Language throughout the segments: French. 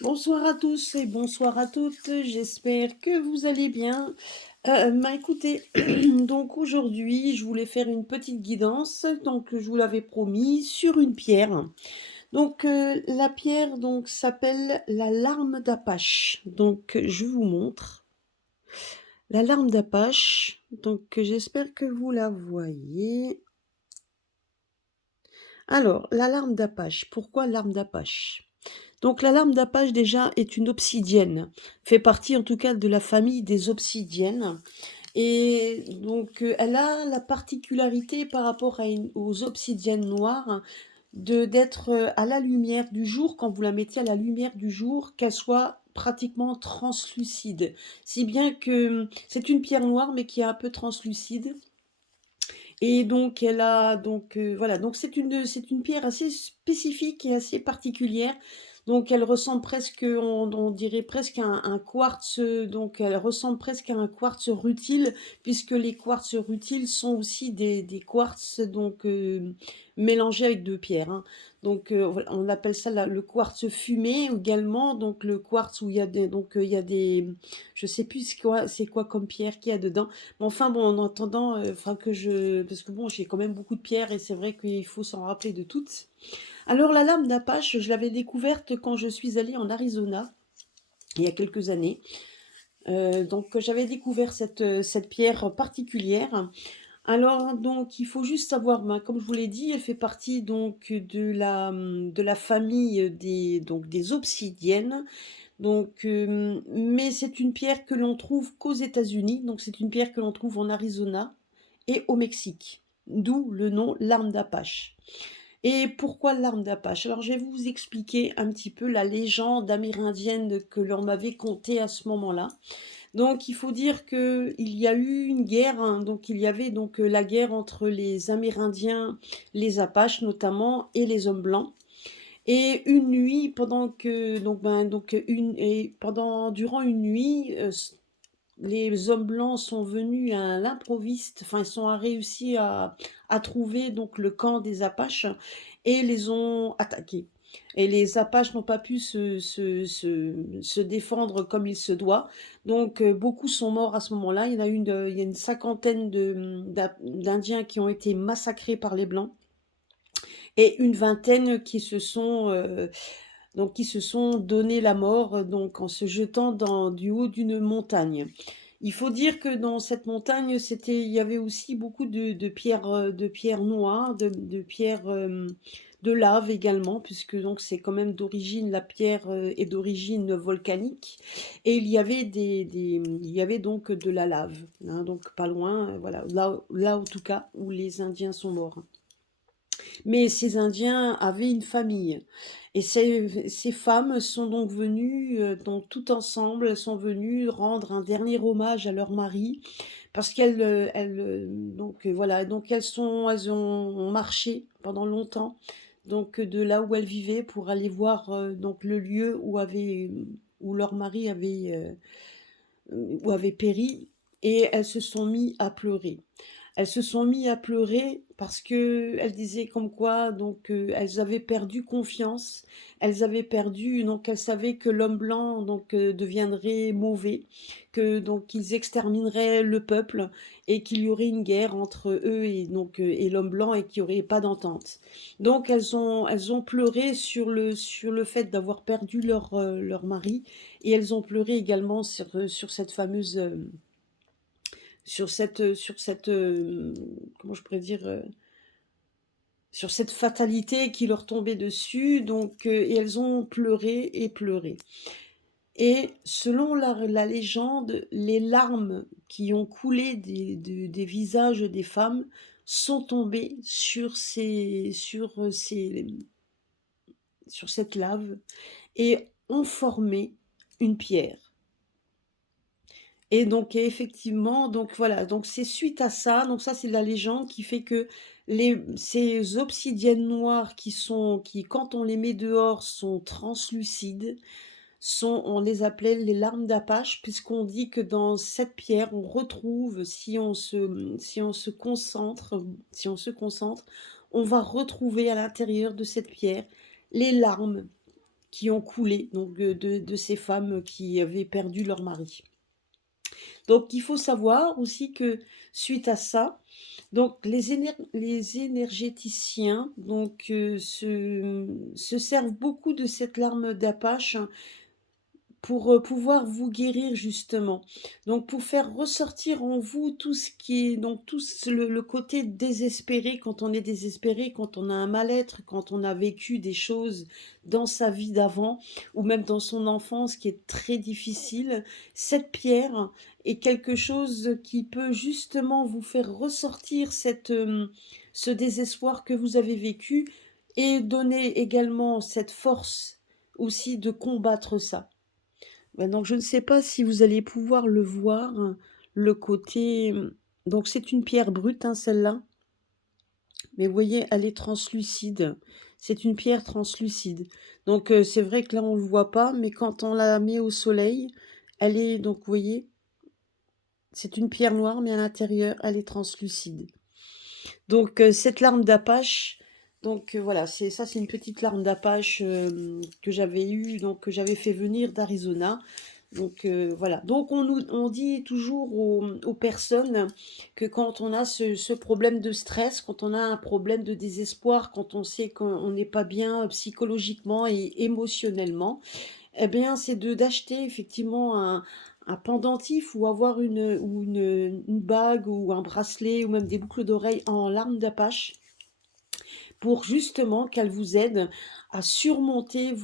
Bonsoir à tous et bonsoir à toutes, j'espère que vous allez bien. Écoutez, donc aujourd'hui, je voulais faire une petite guidance, donc je vous l'avais promis, sur une pierre. Donc la pierre donc s'appelle la larme d'Apache. Donc je vous montre la larme d'Apache. Donc j'espère que vous la voyez. Alors, la larme d'Apache, pourquoi larme d'Apache? Donc la larme d'Apache déjà est une obsidienne, fait partie en tout cas de la famille des obsidiennes. Et donc elle a la particularité par rapport aux obsidiennes noires d'être à la lumière du jour, quand vous la mettez à la lumière du jour, qu'elle soit pratiquement translucide. Si bien que c'est une pierre noire mais qui est un peu translucide. Et donc elle a donc voilà, donc c'est une pierre assez spécifique et assez particulière. Donc elle ressemble presque, on dirait presque à un quartz, donc elle ressemble presque à un quartz rutile, puisque les quartz rutiles sont aussi des quartz donc mélangés avec de pierres, hein. Donc voilà, on appelle ça le quartz fumé également, donc le quartz où il y a il y a des, je sais plus c'est quoi comme pierre qu'il y a dedans. Mais enfin bon, en attendant, enfin parce que bon, j'ai quand même beaucoup de pierres et c'est vrai qu'il faut s'en rappeler de toutes. Alors la lame d'Apache, je l'avais découverte quand je suis allée en Arizona, il y a quelques années. Donc j'avais découvert cette pierre particulière. Alors donc il faut juste savoir, ben, comme je vous l'ai dit, elle fait partie donc de la famille des obsidiennes. Donc, mais c'est une pierre que l'on trouve qu'aux États-Unis, donc c'est une pierre que l'on trouve en Arizona et au Mexique, d'où le nom l'arme d'Apache. Et pourquoi l'arme d'Apache? Alors je vais vous expliquer un petit peu la légende amérindienne que l'on m'avait contée à ce moment-là. Donc il faut dire qu'il y a eu une guerre, hein, donc il y avait donc la guerre entre les Amérindiens, les Apaches notamment, et les hommes blancs. Et une nuit, durant une nuit, les hommes blancs sont venus à l'improviste, enfin ils sont réussi à trouver donc le camp des Apaches et les ont attaqués. Et les Apaches n'ont pas pu se défendre comme il se doit. Donc beaucoup sont morts à ce moment-là. Il y a une cinquantaine d'Indiens qui ont été massacrés par les Blancs et une vingtaine qui se sont donné la mort donc en se jetant du haut d'une montagne. Il faut dire que dans cette montagne, il y avait aussi beaucoup de pierres noires, de pierres de lave également, puisque donc c'est quand même d'origine, la pierre est d'origine volcanique, et il y avait donc de la lave, hein, donc pas loin, voilà, là en tout cas où les Indiens sont morts. Mais ces Indiens avaient une famille. Et ces femmes sont donc venues, donc tout ensemble, elles sont venues rendre un dernier hommage à leur mari, parce voilà, donc elles ont marché pendant longtemps, donc de là où elles vivaient pour aller voir donc le lieu où leur mari avait péri, et elles se sont mis à pleurer. Elles se sont mis à pleurer parce que elles disaient comme quoi donc elles avaient perdu confiance, elles avaient perdu, donc elles savaient que l'homme blanc donc deviendrait mauvais, que donc ils extermineraient le peuple et qu'il y aurait une guerre entre eux et l'homme blanc et qu'il y aurait pas d'entente. Donc elles ont pleuré sur le fait d'avoir perdu leur mari, et elles ont pleuré également sur cette fameuse comment je pourrais dire, sur cette fatalité qui leur tombait dessus, donc et elles ont pleuré et pleuré. Et selon la légende, les larmes qui ont coulé des visages des femmes sont tombées sur cette lave et ont formé une pierre. Et donc effectivement, donc voilà, donc c'est suite à ça, donc ça c'est la légende qui fait que ces obsidiennes noires qui quand on les met dehors sont translucides, on les appelait les larmes d'Apache, puisqu'on dit que dans cette pierre on retrouve, si on se concentre, on va retrouver à l'intérieur de cette pierre les larmes qui ont coulé, donc de ces femmes qui avaient perdu leur mari. Donc il faut savoir aussi que suite à ça, donc les énergéticiens donc, se servent beaucoup de cette larme d'Apache pour, pouvoir vous guérir justement. Donc pour faire ressortir en vous tout ce qui est donc tout ce le côté désespéré, quand on est désespéré, quand on a un mal-être, quand on a vécu des choses dans sa vie d'avant ou même dans son enfance qui est très difficile. Cette pierre est quelque chose qui peut justement vous faire ressortir ce désespoir que vous avez vécu et donner également cette force aussi de combattre ça. Donc je ne sais pas si vous allez pouvoir le voir, le côté, donc c'est une pierre brute, hein, celle-là, mais vous voyez, elle est translucide. C'est une pierre translucide. Donc c'est vrai que là, on ne le voit pas, mais quand on la met au soleil, elle est, donc vous voyez, c'est une pierre noire, mais à l'intérieur, elle est translucide. Donc cette larme d'Apache, donc voilà, c'est une petite larme d'Apache que j'avais eue, donc que j'avais fait venir d'Arizona. Donc voilà. Donc on dit toujours aux personnes que quand on a ce problème de stress, quand on a un problème de désespoir, quand on sait qu'on n'est pas bien psychologiquement et émotionnellement, eh bien c'est d'acheter effectivement un pendentif ou avoir une bague ou un bracelet ou même des boucles d'oreilles en larmes d'Apache pour justement qu'elle vous aide à surmonter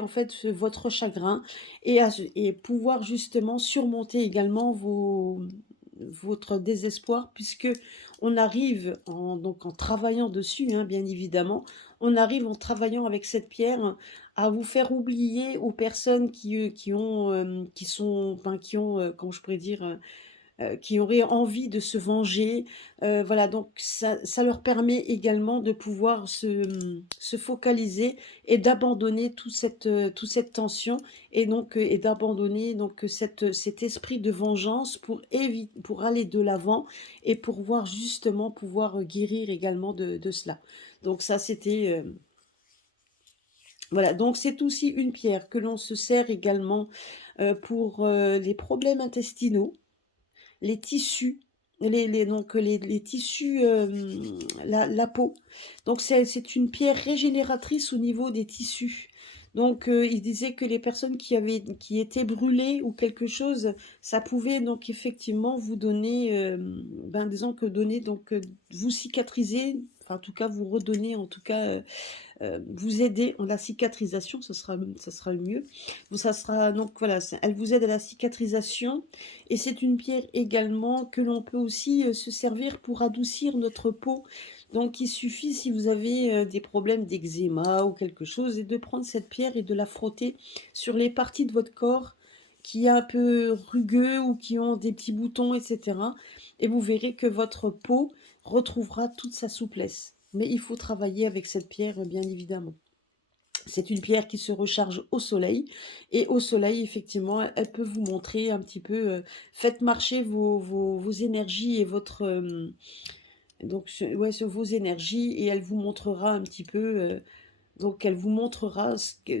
en fait votre chagrin et pouvoir justement surmonter également votre désespoir puisque on arrive donc en travaillant dessus, hein, bien évidemment, on arrive en travaillant avec cette pierre à vous faire oublier aux personnes qui sont, enfin, qui ont, comment je pourrais dire, qui auraient envie de se venger. Voilà, donc ça leur permet également de pouvoir se focaliser et d'abandonner toute cette tension et donc et d'abandonner donc cet esprit de vengeance pour aller de l'avant et pour voir justement pouvoir guérir également de cela. Donc ça, c'était voilà, donc c'est aussi une pierre que l'on se sert également pour les problèmes intestinaux, les tissus, les tissus, la peau. Donc c'est une pierre régénératrice au niveau des tissus. Donc il disait que les personnes qui étaient brûlées ou quelque chose, ça pouvait donc effectivement vous donner, disons que donner donc vous cicatriser, enfin en tout cas vous redonner en tout cas vous aider en la cicatrisation, ça sera le mieux. Donc, ça sera, donc voilà, elle vous aide à la cicatrisation et c'est une pierre également que l'on peut aussi se servir pour adoucir notre peau. Donc il suffit si vous avez des problèmes d'eczéma ou quelque chose et de prendre cette pierre et de la frotter sur les parties de votre corps qui est un peu rugueux ou qui ont des petits boutons, etc. Et vous verrez que votre peau retrouvera toute sa souplesse. Mais il faut travailler avec cette pierre, bien évidemment. C'est une pierre qui se recharge au soleil. Et au soleil, effectivement, elle peut vous montrer un petit peu, faites marcher vos énergies et votre... ouais, sur vos énergies et elle vous montrera un petit peu... donc elle vous montrera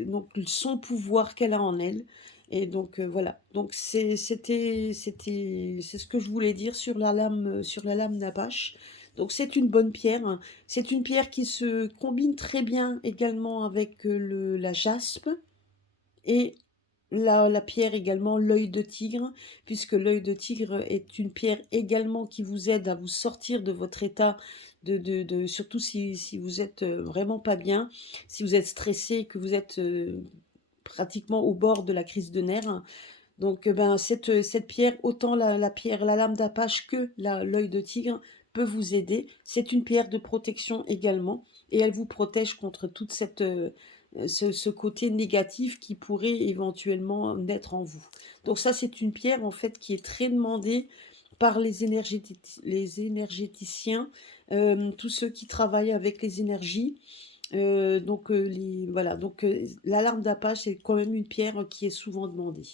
donc son pouvoir qu'elle a en elle. Et donc voilà. Donc c'est ce que je voulais dire sur la lame d'Apache. Donc c'est une bonne pierre, hein. C'est une pierre qui se combine très bien également avec la jaspe et la pierre également, l'œil de tigre, puisque l'œil de tigre est une pierre également qui vous aide à vous sortir de votre état, surtout si vous êtes vraiment pas bien, si vous êtes stressé, que vous êtes pratiquement au bord de la crise de nerfs. Donc cette pierre, autant la pierre, la lame d'Apache que l'œil de tigre, peut vous aider. C'est une pierre de protection également, et elle vous protège contre toute ce côté négatif qui pourrait éventuellement naître en vous. Donc ça, c'est une pierre en fait qui est très demandée par les énergéticiens, tous ceux qui travaillent avec les énergies. Voilà, donc la larme d'Apache, c'est quand même une pierre qui est souvent demandée.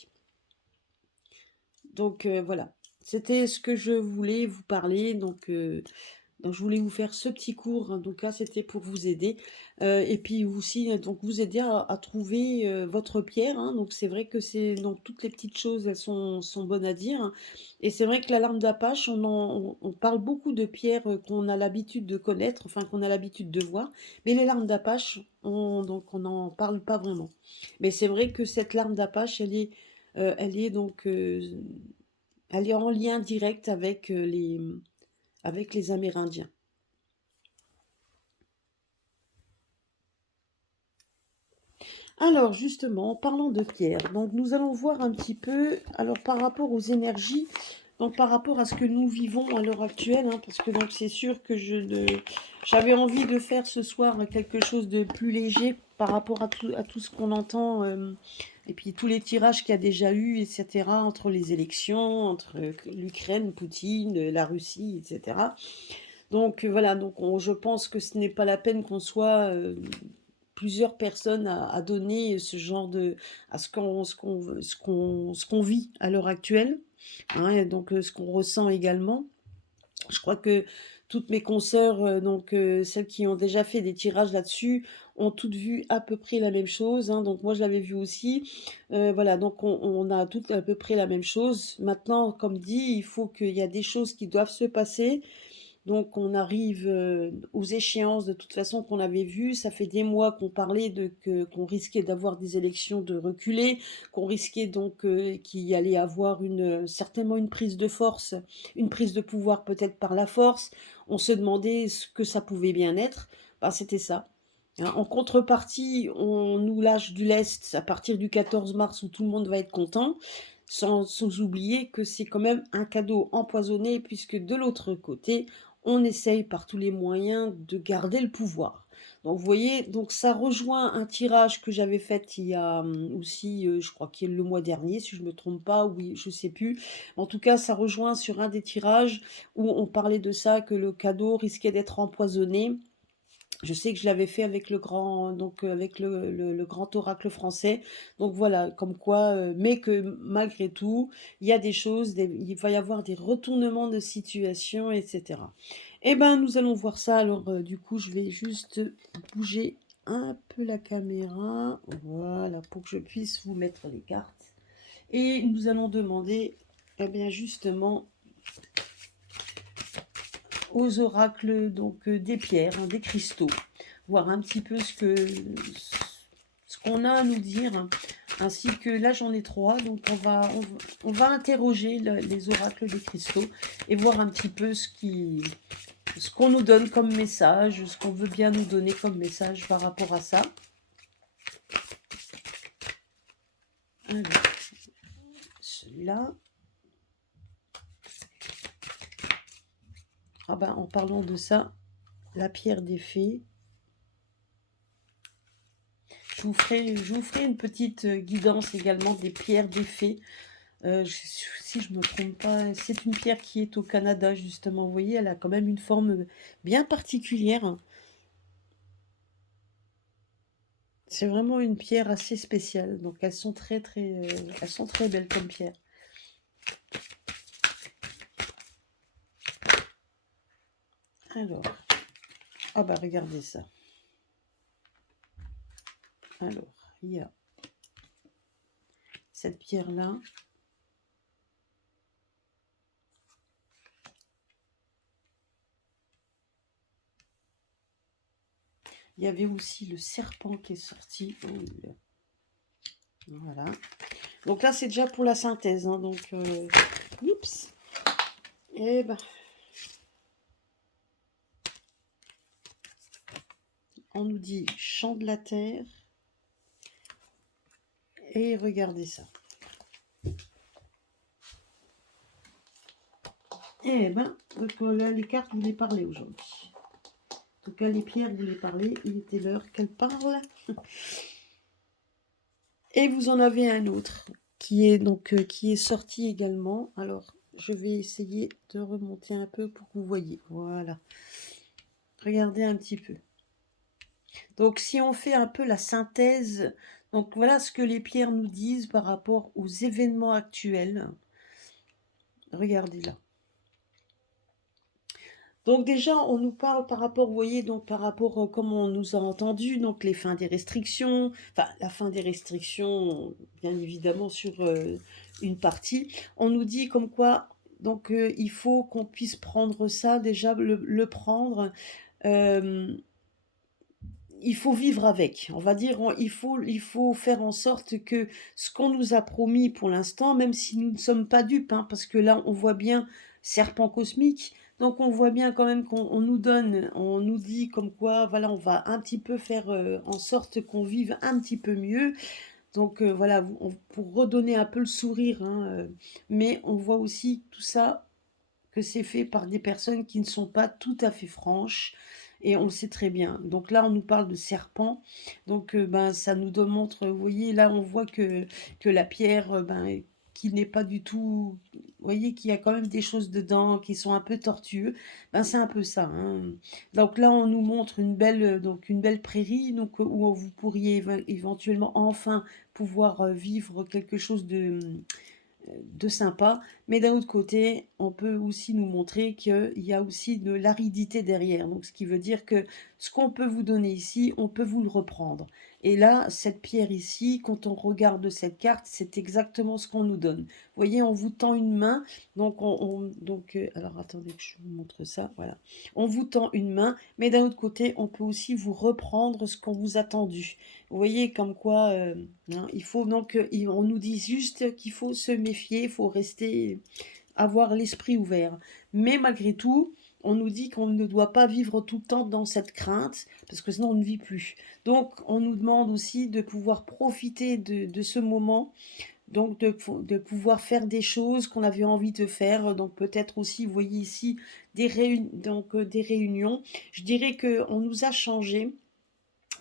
Donc voilà, c'était ce que je voulais vous parler. Donc Donc je voulais vous faire ce petit cours, en tout cas c'était pour vous aider, et puis aussi, donc vous aider à trouver, votre pierre, hein. Donc c'est vrai que c'est donc toutes les petites choses, elles sont bonnes à dire, hein. Et c'est vrai que la larme d'Apache, on parle beaucoup de pierres, qu'on a l'habitude de connaître, enfin qu'on a l'habitude de voir, mais les larmes d'Apache, on n'en parle pas vraiment. Mais c'est vrai que cette larme d'Apache, elle est donc, elle est en lien direct avec les Amérindiens. Alors justement, en parlant de pierre, donc nous allons voir un petit peu, alors par rapport aux énergies, donc par rapport à ce que nous vivons à l'heure actuelle, hein, parce que donc c'est sûr que j'avais envie de faire ce soir quelque chose de plus léger par rapport à tout ce qu'on entend, et puis tous les tirages qu'il y a déjà eu, etc., entre les élections, entre l'Ukraine, Poutine, la Russie, etc. Donc voilà, donc je pense que ce n'est pas la peine qu'on soit plusieurs personnes à donner ce genre de à ce qu'on vit à l'heure actuelle, hein, et donc ce qu'on ressent également. Je crois que toutes mes consoeurs, donc celles qui ont déjà fait des tirages là-dessus, ont toutes vu à peu près la même chose, hein, donc moi je l'avais vu aussi. Voilà, donc on a toutes à peu près la même chose. Maintenant, comme dit, il faut qu'il y a des choses qui doivent se passer, donc on arrive aux échéances de toute façon qu'on avait vues. Ça fait des mois qu'on parlait qu'on risquait d'avoir des élections de reculer, qu'on risquait donc qu'il y allait avoir certainement une prise de force, une prise de pouvoir peut-être par la force. On se demandait ce que ça pouvait bien être. Ben, c'était ça. Hein. En contrepartie, on nous lâche du lest à partir du 14 mars où tout le monde va être content, sans oublier que c'est quand même un cadeau empoisonné puisque de l'autre côté, on essaye par tous les moyens de garder le pouvoir. Donc vous voyez, donc ça rejoint un tirage que j'avais fait il y a aussi, je crois qu'il y a le mois dernier, si je me trompe pas, oui, je sais plus. En tout cas, ça rejoint sur un des tirages où on parlait de ça, que le cadeau risquait d'être empoisonné. Je sais que je l'avais fait avec le grand, donc avec le grand oracle français. Donc voilà, comme quoi, mais que malgré tout, il y a des choses, il va y avoir des retournements de situation, etc. Eh ben, nous allons voir ça. Alors, du coup, je vais juste bouger un peu la caméra, voilà, pour que je puisse vous mettre les cartes. Et nous allons demander, eh bien, justement, aux oracles donc des pierres, hein, des cristaux, voir un petit peu ce qu'on a à nous dire, hein. Ainsi que là j'en ai trois, donc on va interroger les oracles des cristaux et voir un petit peu ce qu'on nous donne comme message, ce qu'on veut bien nous donner comme message par rapport à ça. Alors, celui-là. Ah ben, en parlant de ça, la pierre des fées. Je vous ferai une petite guidance également des pierres des fées. Si je me trompe pas, c'est une pierre qui est au Canada, justement. Vous voyez, elle a quand même une forme bien particulière. C'est vraiment une pierre assez spéciale. Donc elles sont très belles comme pierre. Alors, ah bah regardez ça. Alors, il y a cette pierre-là. Il y avait aussi le serpent qui est sorti. Oh, voilà. Donc là, c'est déjà pour la synthèse. Hein, donc, oups. Et ben, on nous dit chant de la terre. Et regardez ça. Eh ben, donc là, les cartes voulaient parler aujourd'hui. En tout cas, les pierres voulaient parler. Il était l'heure qu'elles parlent. Et vous en avez un autre qui est donc qui est sorti également. Alors, je vais essayer de remonter un peu pour que vous voyez. Voilà. Regardez un petit peu. Donc, si on fait un peu la synthèse, donc voilà ce que les pierres nous disent par rapport aux événements actuels. Regardez là. Donc déjà, on nous parle par rapport, vous voyez, donc par rapport, comme on nous a entendu, donc les fins des restrictions, enfin la fin des restrictions, bien évidemment sur une partie. On nous dit comme quoi, donc il faut qu'on puisse prendre ça, déjà le prendre. euh, il faut vivre avec. On va dire, il faut faire en sorte que ce qu'on nous a promis pour l'instant, même si nous ne sommes pas dupes, hein, parce que là, on voit bien serpent cosmique, donc on voit bien quand même qu'on nous donne, on nous dit comme quoi, voilà, on va un petit peu faire en sorte qu'on vive un petit peu mieux. Donc voilà, pour redonner un peu le sourire, hein, mais on voit aussi tout ça que c'est fait par des personnes qui ne sont pas tout à fait franches, et on le sait très bien. Donc là, on nous parle de serpent, donc ben, ça nous démontre, vous voyez, là, on voit que la pierre, ben, qui n'est pas du tout, vous voyez, qu'il y a quand même des choses dedans qui sont un peu tortueux, ben, c'est un peu ça, hein. Donc là, on nous montre donc une belle prairie, donc où vous pourriez éventuellement enfin pouvoir vivre quelque chose de sympa, mais d'un autre côté, on peut aussi nous montrer qu'il y a aussi de l'aridité derrière. Donc, ce qui veut dire que ce qu'on peut vous donner ici, on peut vous le reprendre. Et là, cette pierre ici, quand on regarde cette carte, c'est exactement ce qu'on nous donne. Vous voyez, on vous tend une main, donc alors attendez que je vous montre ça, voilà. On vous tend une main, mais d'un autre côté, on peut aussi vous reprendre ce qu'on vous a tendu. Vous voyez, comme quoi, hein, il faut donc, on nous dit juste qu'il faut se méfier, il faut rester, avoir l'esprit ouvert. Mais malgré tout, on nous dit qu'on ne doit pas vivre tout le temps dans cette crainte, parce que sinon on ne vit plus. Donc, on nous demande aussi de pouvoir profiter de ce moment, donc de pouvoir faire des choses qu'on avait envie de faire. Donc, peut-être aussi, vous voyez ici, des réunions. Je dirais qu'on nous a changé.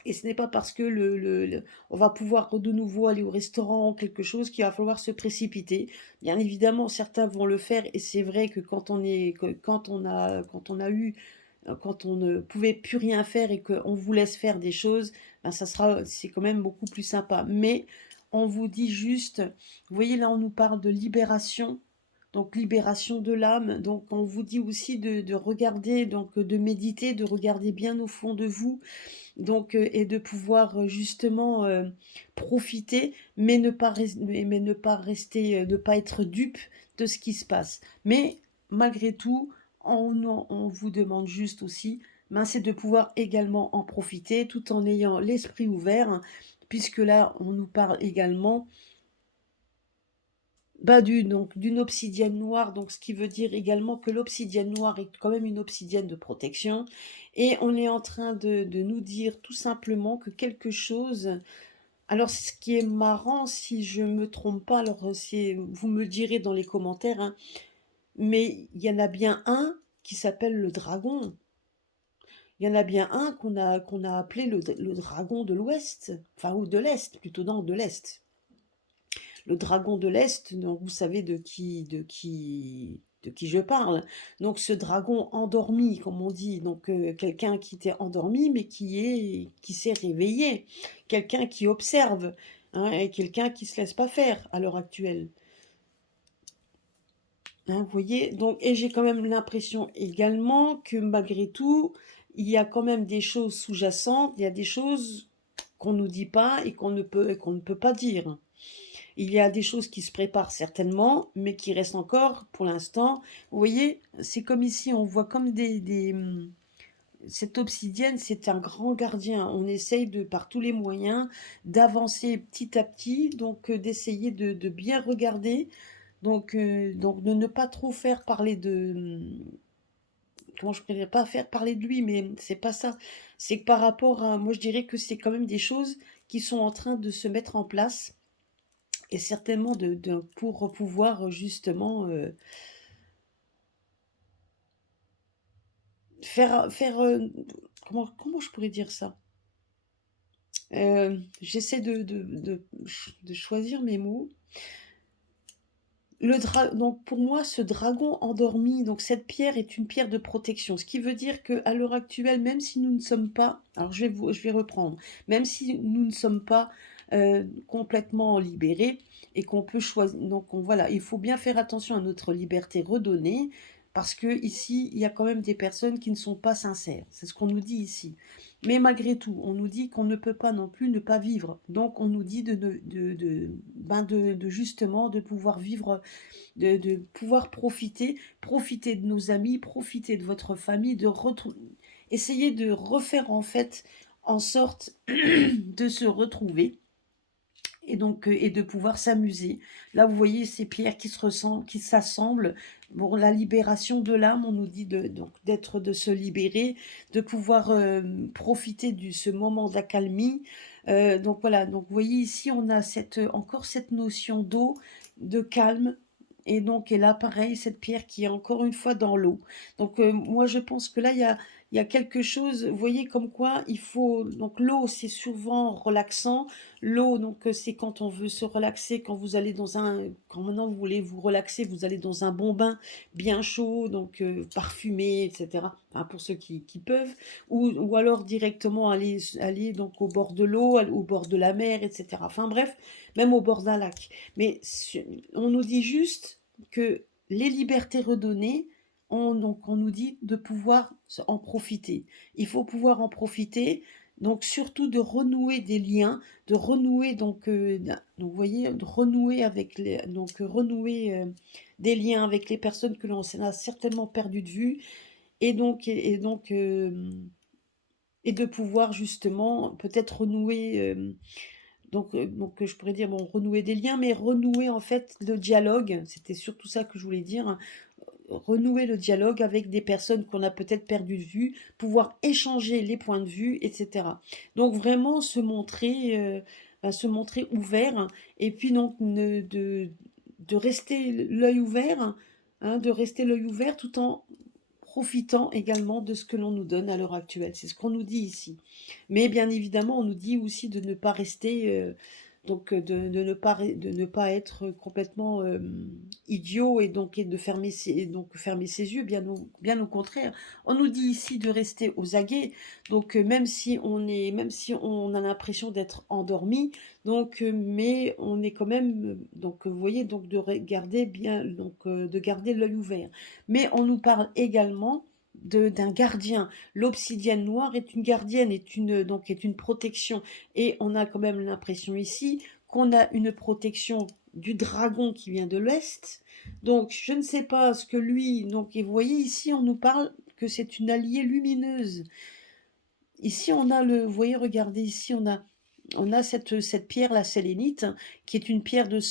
Et ce n'est pas parce que on va pouvoir de nouveau aller au restaurant ou quelque chose qu'il va falloir se précipiter. Bien évidemment, certains vont le faire, et c'est vrai que quand on ne pouvait plus rien faire et qu'on vous laisse faire des choses, ben c'est quand même beaucoup plus sympa. Mais on vous dit juste, vous voyez là, on nous parle de libération. Donc libération de l'âme. Donc on vous dit aussi de regarder, donc de méditer, de regarder bien au fond de vous, donc et de pouvoir justement profiter, mais ne pas rester, ne pas être dupe de ce qui se passe. Mais malgré tout, on vous demande juste aussi, ben, c'est de pouvoir également en profiter tout en ayant l'esprit ouvert, hein, puisque là, on nous parle également, bah, d'une obsidienne noire, donc ce qui veut dire également que l'obsidienne noire est quand même une obsidienne de protection. Et on est en train de nous dire tout simplement que quelque chose... Alors, ce qui est marrant, si je me trompe pas, alors vous me le direz dans les commentaires, hein, mais il y en a bien un qui s'appelle le dragon. Il y en a bien un qu'on a appelé le dragon de l'Ouest, enfin, ou de l'Est, plutôt, non, de l'Est. Le dragon de l'Est, donc vous savez de qui je parle. Donc ce dragon endormi, comme on dit, donc quelqu'un qui était endormi, mais qui s'est réveillé, quelqu'un qui observe, hein, et quelqu'un qui se laisse pas faire à l'heure actuelle. Hein, vous voyez, donc, et j'ai quand même l'impression également que malgré tout, il y a quand même des choses sous-jacentes, il y a des choses qu'on nous dit pas et qu'on ne peut pas dire. Il y a des choses qui se préparent certainement, mais qui restent encore pour l'instant. Vous voyez, c'est comme ici, on voit comme cette obsidienne, c'est un grand gardien. On essaye par tous les moyens d'avancer petit à petit, donc d'essayer de bien regarder, donc de ne pas trop faire parler comment je pourrais pas faire parler de lui, mais c'est pas ça. C'est que par rapport à, moi je dirais que c'est quand même des choses qui sont en train de se mettre en place, et certainement pour pouvoir justement faire comment je pourrais dire ça? J'essaie de choisir mes mots. Donc pour moi, ce dragon endormi, donc cette pierre est une pierre de protection, ce qui veut dire que à l'heure actuelle, même si nous ne sommes pas, alors je vais reprendre, même si nous ne sommes pas complètement libérés et qu'on peut choisir, donc voilà, il faut bien faire attention à notre liberté redonnée. parce que ici, il y a quand même des personnes qui ne sont pas sincères. C'est ce qu'on nous dit ici. Mais malgré tout, on nous dit qu'on ne peut pas non plus ne pas vivre. Donc, on nous dit de justement de pouvoir vivre, de pouvoir profiter de nos amis, profiter de votre famille, essayer de refaire en fait en sorte de se retrouver et donc et de pouvoir s'amuser. Là, vous voyez ces pierres qui se ressemblent, qui s'assemblent. Pour la libération de l'âme, on nous dit de se libérer, de pouvoir profiter de ce moment d'accalmie. Donc voilà, donc vous voyez ici, on a encore cette notion d'eau, de calme. Et là, pareil, cette pierre qui est encore une fois dans l'eau. Donc, moi, je pense que là, il y a quelque chose, vous voyez, comme quoi il faut. Donc, l'eau, c'est souvent relaxant. L'eau, donc, c'est quand on veut se relaxer, quand vous allez quand maintenant vous voulez vous relaxer, vous allez dans un bon bain bien chaud, donc parfumé, etc. Enfin, pour ceux qui peuvent, ou alors directement aller donc au bord de l'eau, au bord de la mer, etc. Enfin bref, même au bord d'un lac. Mais on nous dit juste que les libertés redonnées, donc on nous dit de pouvoir en profiter. Il faut pouvoir en profiter, donc surtout de renouer des liens, de renouer donc vous voyez, de renouer renouer des liens avec les personnes que l'on a certainement perdu de vue, et de pouvoir justement peut-être renouer. Donc, je pourrais dire, bon, renouer des liens, mais renouer en fait le dialogue, c'était surtout ça que je voulais dire, hein. Renouer le dialogue avec des personnes qu'on a peut-être perdu de vue, pouvoir échanger les points de vue, etc. Donc vraiment se montrer ouvert, et puis donc de rester l'œil ouvert, hein, de rester l'œil ouvert tout en profitant également de ce que l'on nous donne à l'heure actuelle. C'est ce qu'on nous dit ici. Mais bien évidemment, on nous dit aussi de ne pas rester, de ne pas être complètement idiot, et de fermer ses yeux, bien au contraire. On nous dit ici de rester aux aguets, donc même si on a l'impression d'être endormi, mais on est quand même, vous voyez, donc de garder l'œil ouvert. Mais on nous parle également d'un gardien. L'obsidienne noire est une gardienne, est une protection. Et on a quand même l'impression ici qu'on a une protection du dragon qui vient de l'Ouest. Donc, je ne sais pas ce que lui. Et vous voyez ici, on nous parle que c'est une alliée lumineuse. Ici, vous voyez, regardez, ici, on a cette pierre, la sélénite, qui est une pierre donc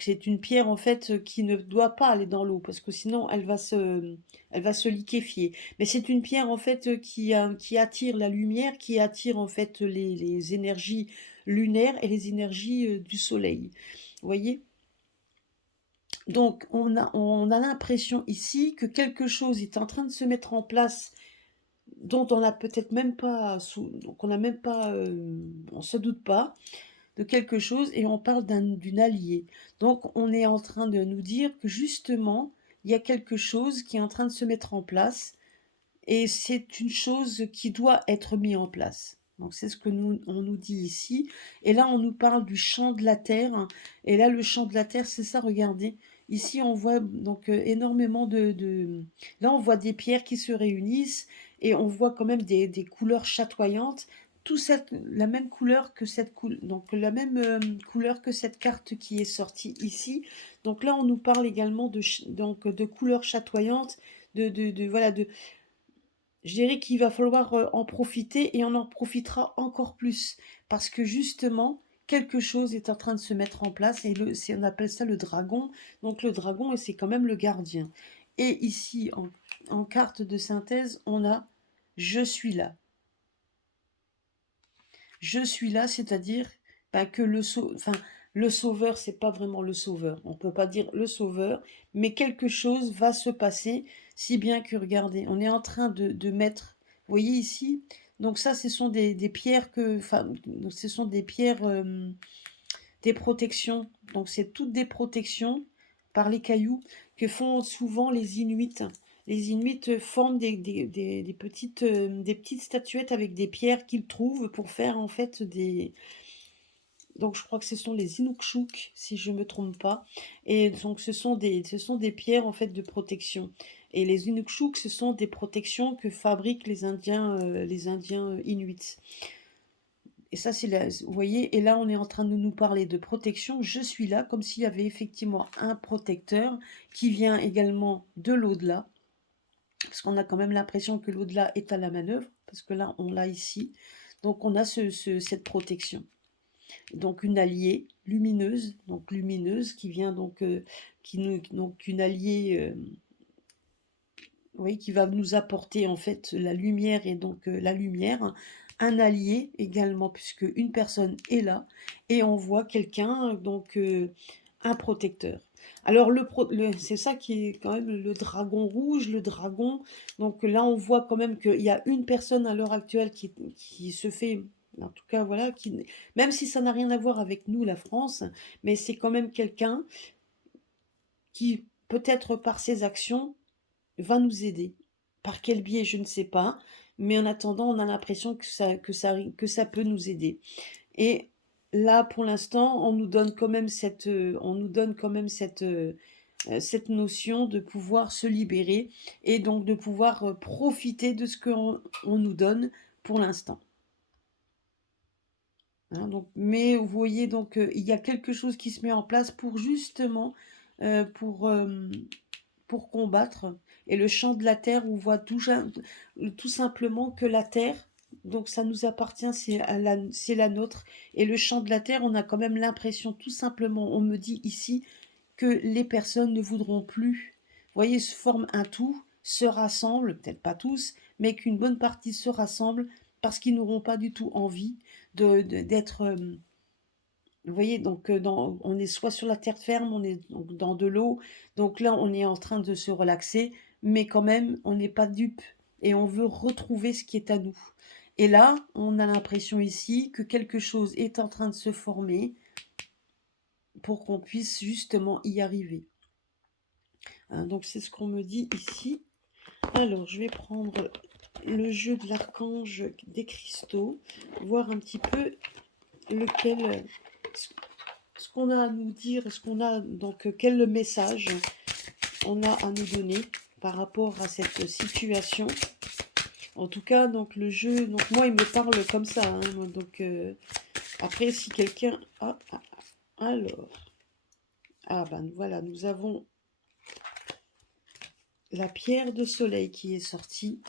c'est une pierre en fait qui ne doit pas aller dans l'eau, parce que sinon elle va se liquéfier. Mais c'est une pierre en fait qui attire la lumière, qui attire en fait les énergies lunaires et les énergies du soleil. Vous voyez? Donc on a l'impression ici que quelque chose est en train de se mettre en place, dont on n'a peut-être même pas, donc on n'a même pas, on se doute pas de quelque chose, et on parle d'une alliée. Donc on est en train de nous dire que justement, il y a quelque chose qui est en train de se mettre en place, et c'est une chose qui doit être mise en place. Donc c'est ce que on nous dit ici. Et là, on nous parle du champ de la terre. Et là, le champ de la terre, c'est ça, regardez. Ici, on voit donc énormément Là, on voit des pierres qui se réunissent, et on voit quand même des couleurs chatoyantes. La même couleur que donc la même couleur que cette carte qui est sortie ici. Donc là, on nous parle également de couleurs chatoyantes, voilà, je dirais qu'il va falloir en profiter, et on en profitera encore plus, parce que justement, quelque chose est en train de se mettre en place, et on appelle ça le dragon. Donc le dragon, c'est quand même le gardien. Et ici, en carte de synthèse, on a je suis là. Je suis là, c'est-à-dire que le sauveur, c'est pas vraiment le sauveur. On peut pas dire le sauveur, mais quelque chose va se passer, si bien que, regardez, on est en train de mettre, vous voyez ici, donc ça, ce sont des pierres ce sont des pierres, des protections. Donc c'est toutes des protections par les cailloux que font souvent les Inuits. Les Inuits forment des petites statuettes avec des pierres qu'ils trouvent pour faire en fait des. Donc je crois que ce sont les Inukshuk, si je ne me trompe pas. Et donc ce sont des pierres en fait de protection. Et les Inukshuk, ce sont des protections que fabriquent les Indiens Inuits. Et ça, vous voyez, et là, on est en train de nous parler de protection. Je suis là comme s'il y avait effectivement un protecteur qui vient également de l'au-delà, parce qu'on a quand même l'impression que l'au-delà est à la manœuvre, parce que là, on l'a ici. Donc, on a cette protection. Donc, une alliée lumineuse, qui vient donc, donc une alliée, oui, qui va nous apporter en fait la lumière et donc la lumière, un allié également puisque une personne est là et on voit quelqu'un donc un protecteur. Alors c'est ça qui est quand même le dragon rouge, le dragon. Donc là on voit quand même qu'il y a une personne à l'heure actuelle qui se fait, en tout cas voilà, même si ça n'a rien à voir avec nous la France, mais c'est quand même quelqu'un qui peut-être par ses actions va nous aider. Par quel biais, je ne sais pas, mais en attendant, on a l'impression que ça peut nous aider. Et là, pour l'instant, on nous donne quand même cette notion de pouvoir se libérer et donc de pouvoir profiter de ce qu'on nous donne pour l'instant. Hein, donc, mais vous voyez, donc, il y a quelque chose qui se met en place pour justement, euh, pour, euh, pour combattre. Et le champ de la terre, on voit tout simplement que la terre, donc ça nous appartient, c'est la nôtre. Et le champ de la terre, on a quand même l'impression, tout simplement, on me dit ici, que les personnes ne voudront plus. Vous voyez, se forme un tout, se rassemblent, peut-être pas tous, mais qu'une bonne partie se rassemble parce qu'ils n'auront pas du tout envie d'être... vous voyez, donc on est soit sur la terre ferme, on est donc dans de l'eau, donc là on est en train de se relaxer, mais quand même on n'est pas dupe et on veut retrouver ce qui est à nous. Et là, on a l'impression ici que quelque chose est en train de se former pour qu'on puisse justement y arriver. Hein, donc c'est ce qu'on me dit ici. Alors je vais prendre le jeu de l'archange des cristaux, voir un petit peu lequel, ce qu'on a à nous dire, ce qu'on a, donc quel message on a à nous donner par rapport à cette situation. En tout cas, donc le jeu, donc moi il me parle comme ça, hein, donc après si quelqu'un, alors, ben voilà, nous avons la pierre de soleil qui est sortie.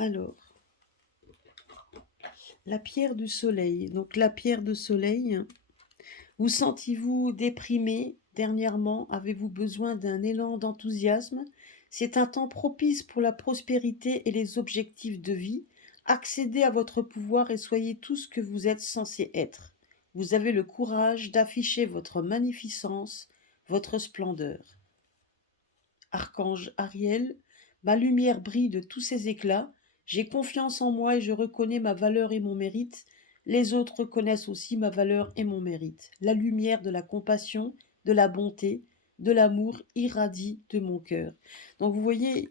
Alors, la pierre du soleil, donc la pierre de soleil, vous sentez-vous déprimé dernièrement? Avez-vous besoin d'un élan d'enthousiasme? C'est un temps propice pour la prospérité et les objectifs de vie. Accédez à votre pouvoir et soyez tout ce que vous êtes censé être. Vous avez le courage d'afficher votre magnificence, votre splendeur. Archange Ariel, ma lumière brille de tous ses éclats. J'ai confiance en moi et je reconnais ma valeur et mon mérite. Les autres reconnaissent aussi ma valeur et mon mérite. La lumière de la compassion, de la bonté, de l'amour irradie de mon cœur. Donc vous voyez,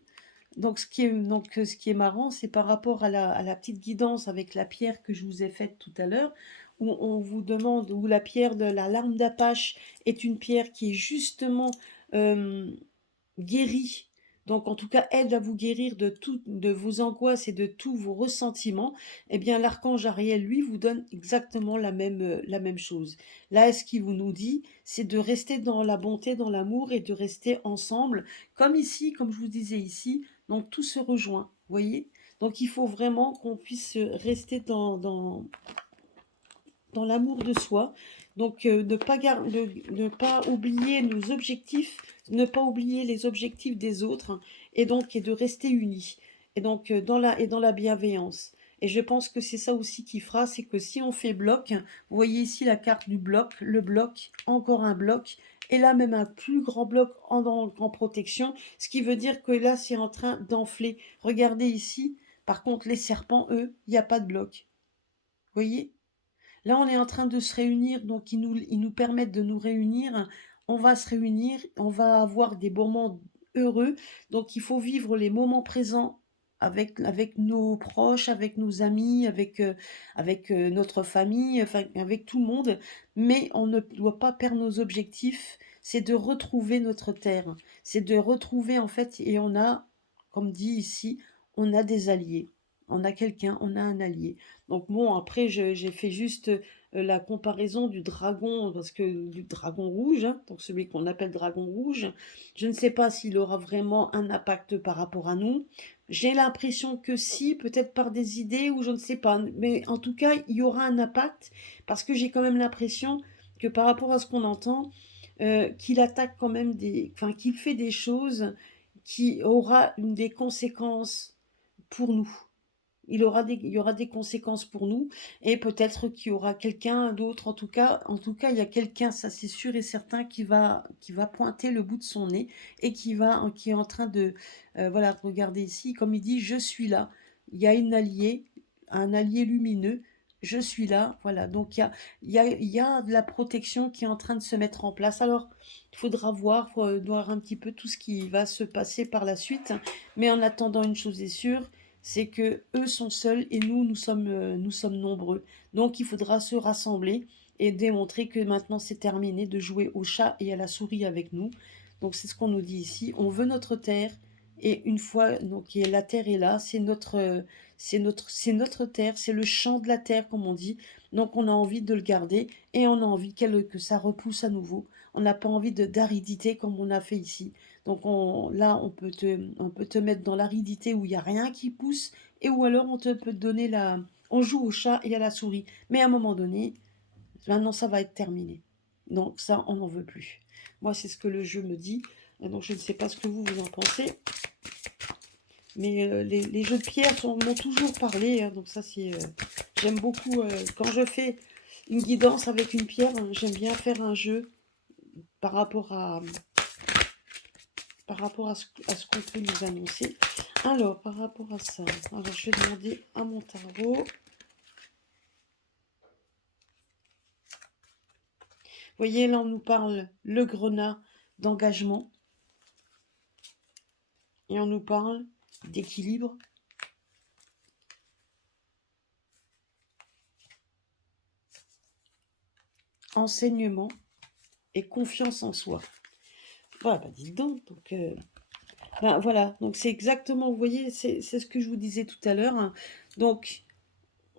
donc ce qui est marrant, c'est par rapport à la petite guidance avec la pierre que je vous ai faite tout à l'heure, où on vous demande, où la pierre de la larme d'Apache est une pierre qui est justement guérit, donc en tout cas aide à vous guérir de vos angoisses et de tous vos ressentiments, eh bien l'archange Ariel, lui, vous donne exactement la même chose. Là, ce qu'il vous nous dit, c'est de rester dans la bonté, dans l'amour et de rester ensemble, comme ici, comme je vous disais ici, donc tout se rejoint, vous voyez. Donc il faut vraiment qu'on puisse rester dans l'amour de soi. Donc, ne pas oublier nos objectifs, ne pas oublier les objectifs des autres, et donc et de rester unis. Et donc, dans la bienveillance. Et je pense que c'est ça aussi qui fera, c'est que si on fait bloc, vous voyez ici la carte du bloc, le bloc, encore un bloc, et là même un plus grand bloc en protection, ce qui veut dire que là c'est en train d'enfler. Regardez ici, par contre les serpents, eux, il n'y a pas de bloc. Vous voyez? Là, on est en train de se réunir, donc ils nous permettent de nous réunir. On va se réunir, on va avoir des moments heureux. Donc, il faut vivre les moments présents avec nos proches, avec nos amis, avec notre famille, enfin avec tout le monde, mais on ne doit pas perdre nos objectifs, c'est de retrouver notre terre, c'est de retrouver en fait, et on a, comme dit ici, on a des alliés, on a quelqu'un, on a un allié. Donc bon, après j'ai fait juste la comparaison du dragon, parce que du dragon rouge, hein, donc celui qu'on appelle dragon rouge, je ne sais pas s'il aura vraiment un impact par rapport à nous. J'ai l'impression que si, peut-être par des idées ou je ne sais pas, mais en tout cas, il y aura un impact parce que j'ai quand même l'impression que par rapport à ce qu'on entend, qu'il attaque quand même enfin, qu'il fait des choses qui aura des conséquences pour nous. Il y aura des conséquences pour nous et peut-être qu'il y aura quelqu'un d'autre. En tout cas, il y a quelqu'un, ça c'est sûr et certain, qui va pointer le bout de son nez et qui est en train de, voilà, regardez ici, comme il dit, je suis là. Il y a un allié lumineux. Je suis là, voilà. Donc il y a de la protection qui est en train de se mettre en place. Alors, il faudra voir un petit peu tout ce qui va se passer par la suite. Mais en attendant, une chose est sûre, c'est que eux sont seuls et nous sommes nombreux. Donc il faudra se rassembler et démontrer que maintenant c'est terminé de jouer au chat et à la souris avec nous. Donc c'est ce qu'on nous dit ici. On veut notre terre et une fois donc la terre est là, c'est notre terre, c'est le champ de la terre comme on dit. Donc on a envie de le garder et on a envie que ça repousse à nouveau. On n'a pas envie d'aridité comme on a fait ici. Donc là, on peut te mettre dans l'aridité où il n'y a rien qui pousse, et ou alors peut te donner on joue au chat et à la souris. Mais à un moment donné, maintenant ça va être terminé. Donc ça, on n'en veut plus. Moi, c'est ce que le jeu me dit. Et donc je ne sais pas ce que vous en pensez. Mais les jeux de pierre m'ont toujours parlé, hein. Donc ça, j'aime beaucoup. Quand je fais une guidance avec une pierre, hein, j'aime bien faire un jeu par rapport à, à ce qu'on peut nous annoncer. Alors, par rapport à ça, alors je vais demander à mon tarot. Vous voyez, là, on nous parle le grenat d'engagement et on nous parle d'équilibre, enseignement et confiance en soi. Voilà, bah dites donc, ben voilà, donc c'est exactement, vous voyez, c'est ce que je vous disais tout à l'heure, hein. Donc,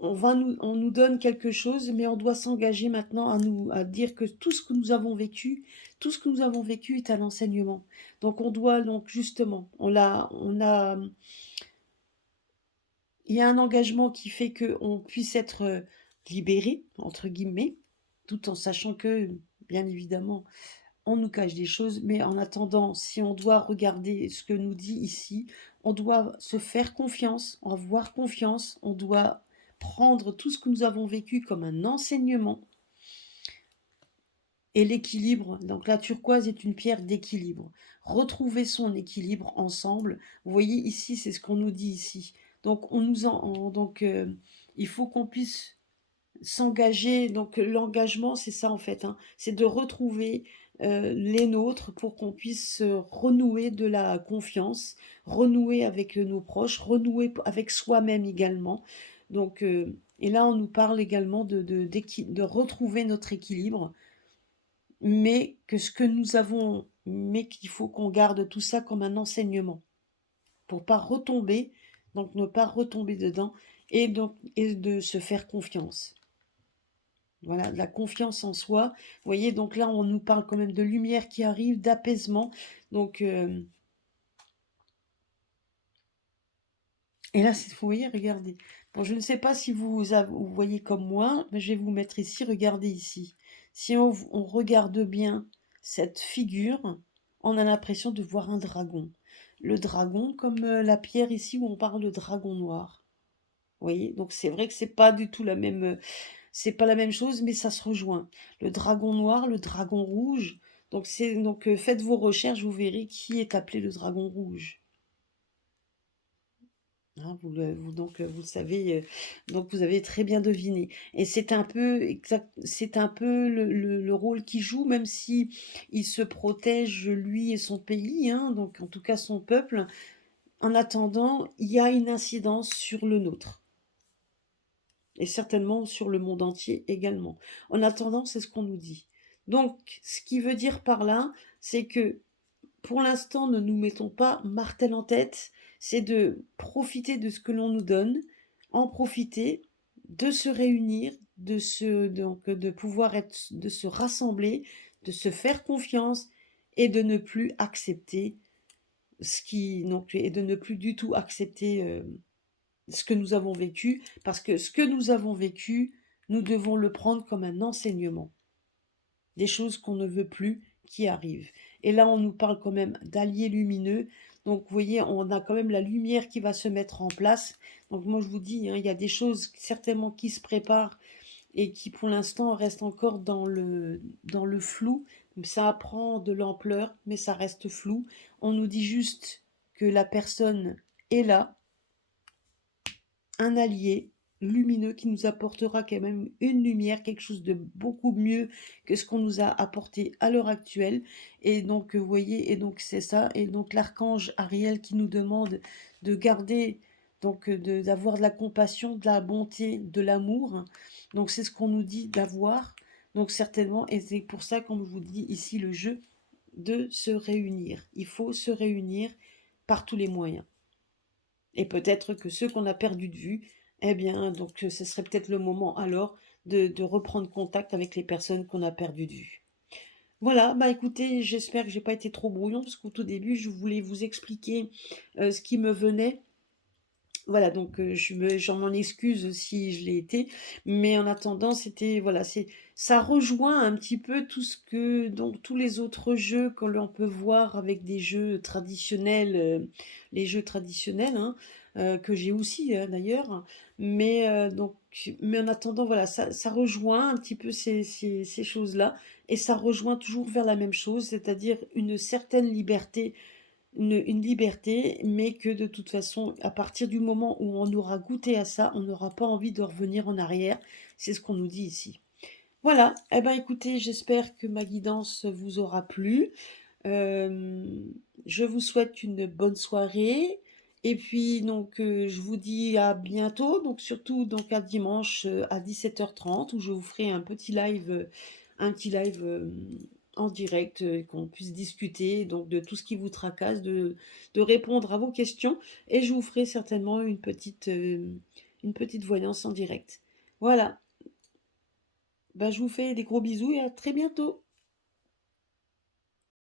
on nous donne quelque chose, mais on doit s'engager maintenant à dire que tout ce que nous avons vécu, tout ce que nous avons vécu est un enseignement. Donc on doit donc justement, il y a un engagement qui fait qu'on puisse être libéré, entre guillemets, tout en sachant que, bien évidemment, on nous cache des choses, mais en attendant, si on doit regarder ce que nous dit ici, on doit se faire confiance, avoir confiance, on doit prendre tout ce que nous avons vécu comme un enseignement. Et l'équilibre, donc la turquoise est une pierre d'équilibre. Retrouver son équilibre ensemble. Vous voyez ici, c'est ce qu'on nous dit ici. Donc il faut qu'on puisse s'engager. Donc l'engagement, c'est ça en fait, hein. C'est de retrouver les nôtres pour qu'on puisse renouer de la confiance, renouer avec nos proches, renouer avec soi-même également. Donc, et là, on nous parle également de retrouver notre équilibre, mais qu'il faut qu'on garde tout ça comme un enseignement pour pas retomber, donc ne pas retomber dedans, et de se faire confiance. Voilà, de la confiance en soi. Vous voyez, donc là, on nous parle quand même de lumière qui arrive, d'apaisement. Donc, et là, vous voyez, regardez. Bon, je ne sais pas si vous voyez comme moi, mais je vais vous mettre ici, regardez ici. Si on regarde bien cette figure, on a l'impression de voir un dragon. Le dragon, comme la pierre ici où on parle de dragon noir. Vous voyez, donc c'est vrai que c'est pas du tout c'est pas la même chose, mais ça se rejoint. Le dragon noir, le dragon rouge. Donc faites vos recherches, vous verrez qui est appelé le dragon rouge. Hein, vous le savez, donc vous avez très bien deviné. Et c'est un peu le rôle qu'il joue, même si il se protège lui et son pays, hein, donc en tout cas son peuple. en attendant, il y a une incidence sur le nôtre et certainement sur le monde entier également. En attendant, c'est ce qu'on nous dit. Donc, ce qui veut dire par là, c'est que pour l'instant, ne nous mettons pas martel en tête, c'est de profiter de ce que l'on nous donne, en profiter, de se réunir, de pouvoir de se rassembler, de se faire confiance et de ne plus accepter et de ne plus du tout accepter ce que nous avons vécu, parce que ce que nous avons vécu, nous devons le prendre comme un enseignement, des choses qu'on ne veut plus qui arrivent. Et là, on nous parle quand même d'alliés lumineux. Donc, vous voyez, on a quand même la lumière qui va se mettre en place. Donc, moi, je vous dis, hein, il y a des choses certainement qui se préparent et qui, pour l'instant, restent encore dans le flou. Ça prend de l'ampleur, mais ça reste flou. On nous dit juste que la personne est là, un allié lumineux qui nous apportera quand même une lumière, quelque chose de beaucoup mieux que ce qu'on nous a apporté à l'heure actuelle. Et donc, vous voyez, et donc c'est ça. Et donc l'archange Ariel qui nous demande de garder, donc d'avoir de la compassion, de la bonté, de l'amour. Donc c'est ce qu'on nous dit d'avoir. Donc certainement, et c'est pour ça, comme je vous dis ici, le jeu de se réunir. Il faut se réunir par tous les moyens. Et peut-être que ceux qu'on a perdus de vue, eh bien, donc ce serait peut-être le moment alors de reprendre contact avec les personnes qu'on a perdues de vue. Voilà, bah écoutez, j'espère que j'ai pas été trop brouillon, parce qu'au tout début, je voulais vous expliquer ce qui me venait. Voilà, donc j'en m'en excuse si je l'ai été, mais en attendant, c'était voilà, ça rejoint un petit peu tout ce que donc tous les autres jeux que l'on peut voir avec des jeux traditionnels, les jeux traditionnels, hein, que j'ai aussi d'ailleurs, mais mais en attendant, voilà, ça rejoint un petit peu ces choses-là, et ça rejoint toujours vers la même chose, c'est-à-dire une certaine liberté, une liberté, mais que de toute façon, à partir du moment où on aura goûté à ça, on n'aura pas envie de revenir en arrière. C'est ce qu'on nous dit ici. Voilà, eh ben écoutez, j'espère que ma guidance vous aura plu. Euh, je vous souhaite une bonne soirée. Et puis donc je vous dis à bientôt, donc surtout donc à dimanche à 17h30 où je vous ferai un petit live en direct, qu'on puisse discuter donc de tout ce qui vous tracasse, de répondre à vos questions, et je vous ferai certainement une petite voyance en direct. Voilà, ben, je vous fais des gros bisous et à très bientôt.